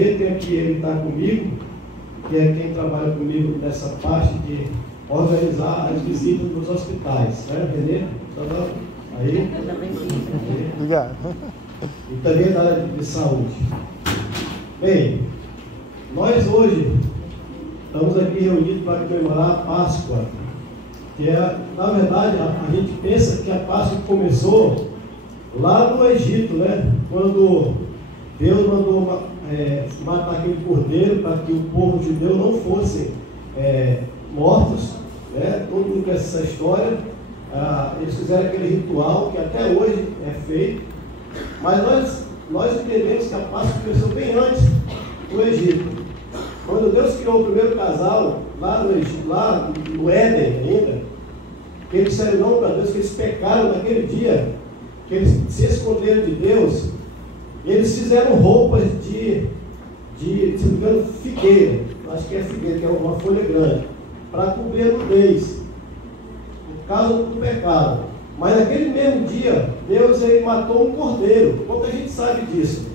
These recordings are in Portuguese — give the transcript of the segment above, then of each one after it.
Renê, tem aqui, ele está comigo, que é quem trabalha comigo nessa parte de organizar as visitas dos hospitais, certo, Renê? Então, aí. Obrigado. E também da área de saúde. Bem, nós hoje estamos aqui reunidos para comemorar a Páscoa, que é, na verdade, a gente pensa que a Páscoa começou lá no Egito, né? Quando Deus mandou matar aquele cordeiro para que o povo judeu não fosse mortos, né? Todo mundo conhece essa história. Eles fizeram aquele ritual que até hoje é feito, mas nós entendemos que a Páscoa começou bem antes do Egito. Quando Deus criou o primeiro casal, lá no Egito, lá no Éden ainda, que eles disseram não para Deus, que eles pecaram naquele dia, que eles se esconderam de Deus, eles fizeram roupas de se não me engano, figueira, acho que é figueira, que é uma folha grande, para cobrir a nudez, por causa do pecado. Mas naquele mesmo dia, Deus ele matou um cordeiro. Pouca gente sabe disso.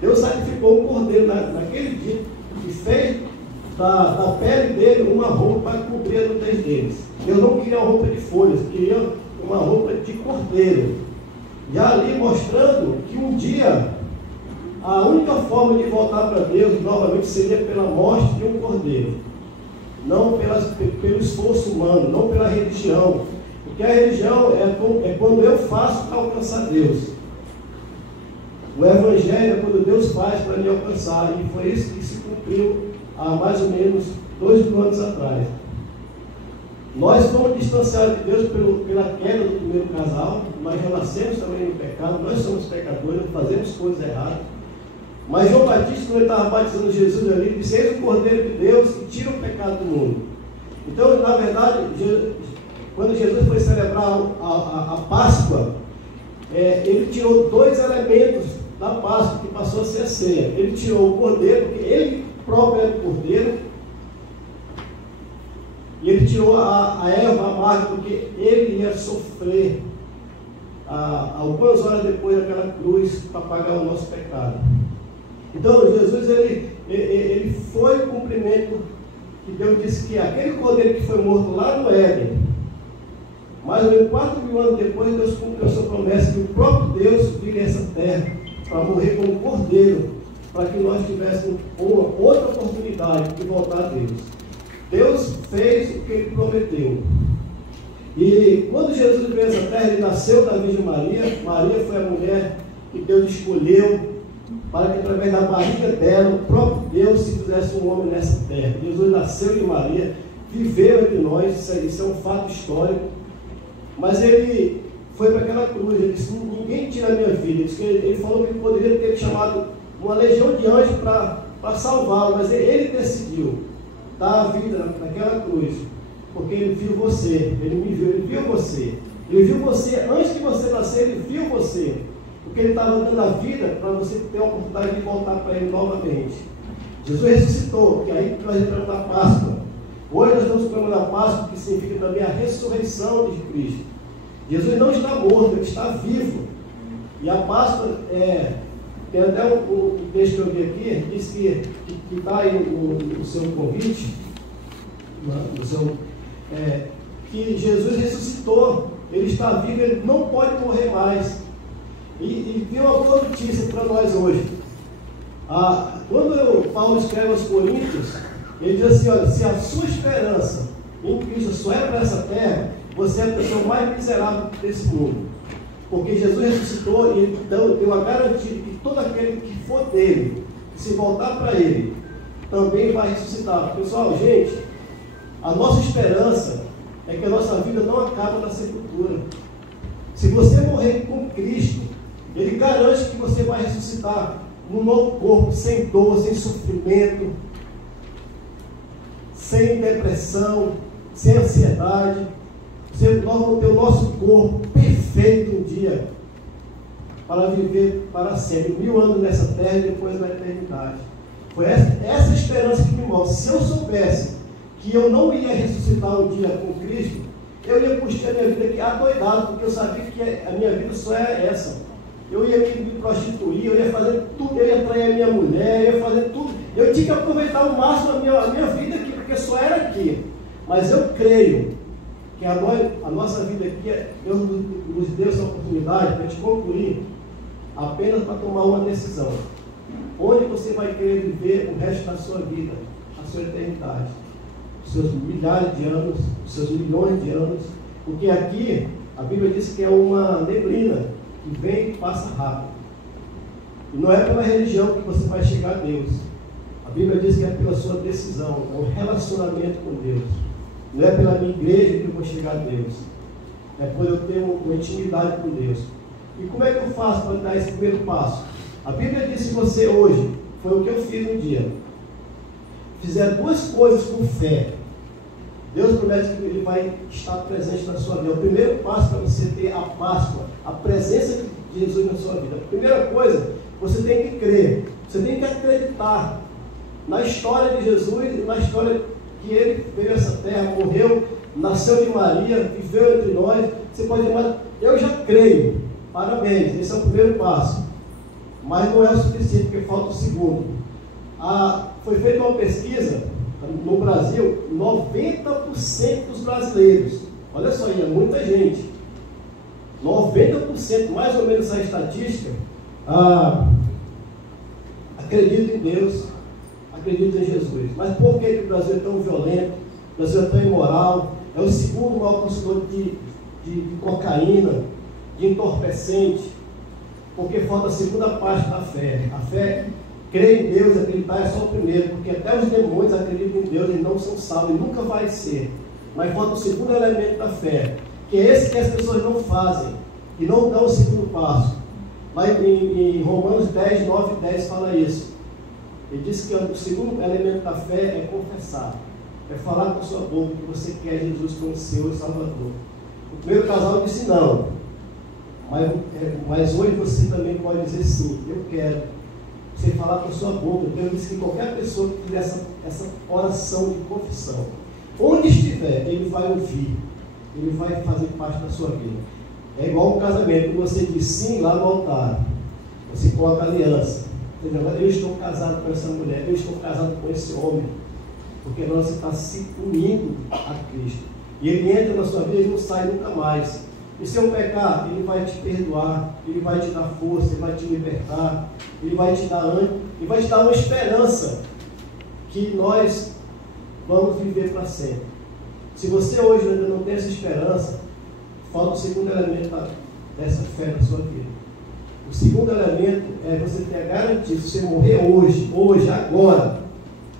Deus sacrificou um cordeiro naquele dia e fez da pele dele uma roupa para cobrir a nudez deles. Deus não queria uma roupa de folhas, queria uma roupa de cordeiro. E ali mostrando que um dia a única forma de voltar para Deus novamente seria pela morte de um cordeiro. Não pelo esforço humano, não pela religião. Porque a religião é quando eu faço para alcançar Deus. O Evangelho é quando Deus faz para me alcançar. E foi isso que se cumpriu há mais ou menos 2000 anos atrás. Nós fomos distanciados de Deus pela queda do primeiro casal. Nós já nascemos também no pecado. Nós somos pecadores, fazemos coisas erradas. Mas João Batista, quando ele estava batizando Jesus ali, disse: eis o Cordeiro de Deus que tira o pecado do mundo. Então, na verdade, quando Jesus foi celebrar a Páscoa, ele tirou dois elementos da Páscoa, que passou a ser a ceia. Ele tirou o cordeiro, porque ele próprio era o cordeiro, e ele tirou a erva amarga, porque ele ia sofrer algumas horas depois daquela cruz para pagar o nosso pecado. Então, Jesus, ele foi o cumprimento que Deus disse que aquele cordeiro que foi morto lá no Éden, mais ou menos 4000 anos depois, Deus cumpriu a sua promessa que o próprio Deus viria a essa terra para morrer como cordeiro, para que nós tivéssemos uma outra oportunidade de voltar a Deus. Deus fez o que Ele prometeu. E quando Jesus veio a essa terra, Ele nasceu da Virgem Maria. Maria foi a mulher que Deus escolheu para que através da barriga dela, o próprio Deus se fizesse um homem nessa terra. Jesus nasceu de Maria, viveu entre nós, isso é um fato histórico. Mas ele foi para aquela cruz, ele disse: ninguém tira a minha vida. Ele falou que poderia ter chamado uma legião de anjos para salvá-lo, mas ele decidiu dar a vida naquela cruz, porque ele viu você, ele me viu, ele viu você. Ele viu você antes de você nascer, ele viu você, porque ele estava dando a vida para você ter a oportunidade de voltar para ele novamente. Jesus ressuscitou, porque aí nós entramos na Páscoa. Hoje nós estamos comemorando a Páscoa, que significa também a ressurreição de Cristo. Jesus não está morto, ele está vivo. E a Páscoa, tem até um texto que eu vi aqui, diz que está aí no seu convite, que Jesus ressuscitou, ele está vivo, ele não pode morrer mais. E vi uma boa notícia para nós hoje. Quando Paulo escreve aos Coríntios, ele diz assim: olha, se a sua esperança em Cristo só é para essa terra, você é a pessoa mais miserável desse mundo. Porque Jesus ressuscitou e ele deu a garantia de que todo aquele que for dele, que se voltar para ele, também vai ressuscitar. Pessoal, gente, a nossa esperança é que a nossa vida não acaba na sepultura. Se você morrer com Cristo, Ele garante que você vai ressuscitar num novo corpo, sem dor, sem sofrimento, sem depressão, sem ansiedade. Nós vamos ter o nosso corpo perfeito um dia para viver para sempre, 1000 anos nessa terra e depois na eternidade. Foi essa esperança que me move. Se eu soubesse que eu não ia ressuscitar um dia com Cristo, eu ia curtir a minha vida aqui adoidado, porque eu sabia que a minha vida só é essa. eu ia me prostituir, eu ia fazer tudo, eu ia trair a minha mulher, eu ia fazer tudo. Eu tinha que aproveitar ao máximo a minha vida aqui, porque só era aqui. Mas eu creio que a nossa vida aqui, Deus nos deu essa oportunidade para a gente concluir apenas para tomar uma decisão. Onde você vai querer viver o resto da sua vida, a sua eternidade, os seus milhares de anos, os seus milhões de anos, porque aqui a Bíblia diz que é uma neblina que vem e passa rápido. E não é pela religião que você vai chegar a Deus. A Bíblia diz que é pela sua decisão, é um relacionamento com Deus. Não é pela minha igreja que eu vou chegar a Deus. É por eu ter uma intimidade com Deus. E como é que eu faço para dar esse primeiro passo? A Bíblia diz que você hoje, foi o que eu fiz um dia, fizer duas coisas com fé, Deus promete que Ele vai estar presente na sua vida. O primeiro passo para você ter a Páscoa, a presença de Jesus na sua vida. A primeira coisa, você tem que crer, você tem que acreditar na história de Jesus, na história que Ele veio a essa terra, morreu, nasceu de Maria, viveu entre nós. Você pode dizer, mas eu já creio. Parabéns, esse é o primeiro passo. Mas não é o suficiente, porque falta o segundo. Foi feita uma pesquisa no Brasil, 90% dos brasileiros, olha só aí, é muita gente, 90%, mais ou menos essa estatística, acredita em Deus, acredita em Jesus. Mas por que o Brasil é tão violento, o Brasil é tão imoral, é o segundo maior consumidor de cocaína, de entorpecente? Porque falta a segunda parte da fé. A fé, crer em Deus, acreditar é só o primeiro, porque até os demônios acreditam em Deus e não são salvos, e nunca vai ser. Mas falta o segundo elemento da fé, que é esse que as pessoas não fazem, e não dão o segundo passo. Lá em Romanos 10, 9 e 10 fala isso. Ele diz que o segundo elemento da fé é confessar, é falar com a sua boca que você quer Jesus como seu e Salvador. O primeiro casal disse não. Mas hoje você também pode dizer sim, eu quero. Você falar com a sua boca. Deus disse que qualquer pessoa que fizer essa oração de confissão, onde estiver, Ele vai ouvir, Ele vai fazer parte da sua vida. É igual um casamento, quando você diz sim lá no altar, você coloca aliança. Eu estou casado com essa mulher, eu estou casado com esse homem, porque você está se unindo a Cristo. E Ele entra na sua vida e não sai nunca mais. E se eu pecar, Ele vai te perdoar, Ele vai te dar força, Ele vai te libertar, Ele vai te dar ânimo, Ele vai te dar uma esperança que nós vamos viver para sempre. Se você hoje ainda não tem essa esperança, falta o segundo elemento dessa fé na sua vida. O segundo elemento é você ter a garantia, se você morrer hoje, agora,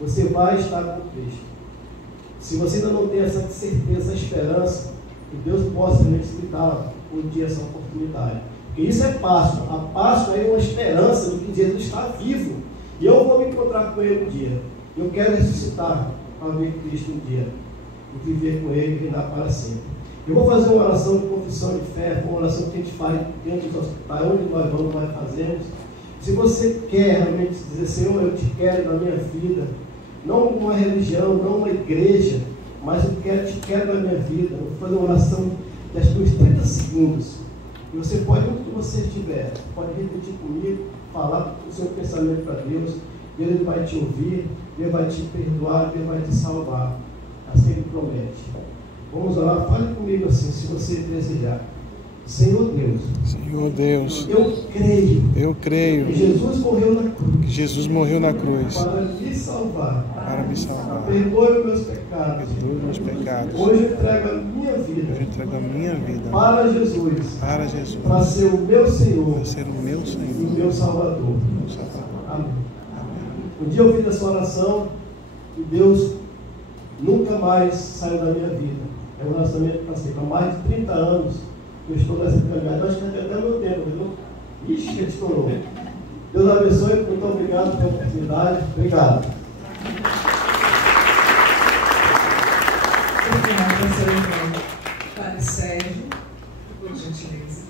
você vai estar com Cristo. Se você ainda não tem essa certeza, essa esperança, que Deus possa lhe dar um dia essa oportunidade. Porque isso é Páscoa. A Páscoa é uma esperança de que Jesus está vivo. E eu vou me encontrar com Ele um dia. Eu quero ressuscitar para ver Cristo um dia. E viver com Ele e reinar para sempre. Eu vou fazer uma oração de confissão de fé, uma oração que a gente faz dentro dos hospitais, onde nós vamos, nós fazemos. Se você quer realmente dizer, Senhor, eu te quero na minha vida, não uma religião, não uma igreja, mas eu te quero na minha vida. Eu vou fazer uma oração de uns 30 segundos. E você pode, onde você estiver, pode repetir comigo, falar o seu pensamento para Deus. Deus vai te ouvir, Deus vai te perdoar, Deus vai te salvar. Assim Ele promete. Vamos orar, fale comigo assim, se você desejar. Senhor Deus, eu creio que Jesus morreu na cruz, para me salvar. Perdoe meus pecados. Hoje eu entrego a minha vida, para Jesus, para ser o meu Senhor, e o meu Salvador. Amém. Um dia eu fiz essa oração e Deus nunca mais saiu da minha vida. É um relacionamento para sempre. Há mais de 30 anos eu estou nessa caminhada. Acho que até meu tempo, viu? Ixi, que estourou. Deus abençoe. Muito obrigado pela oportunidade. Obrigado. Para Sérgio, por gentileza.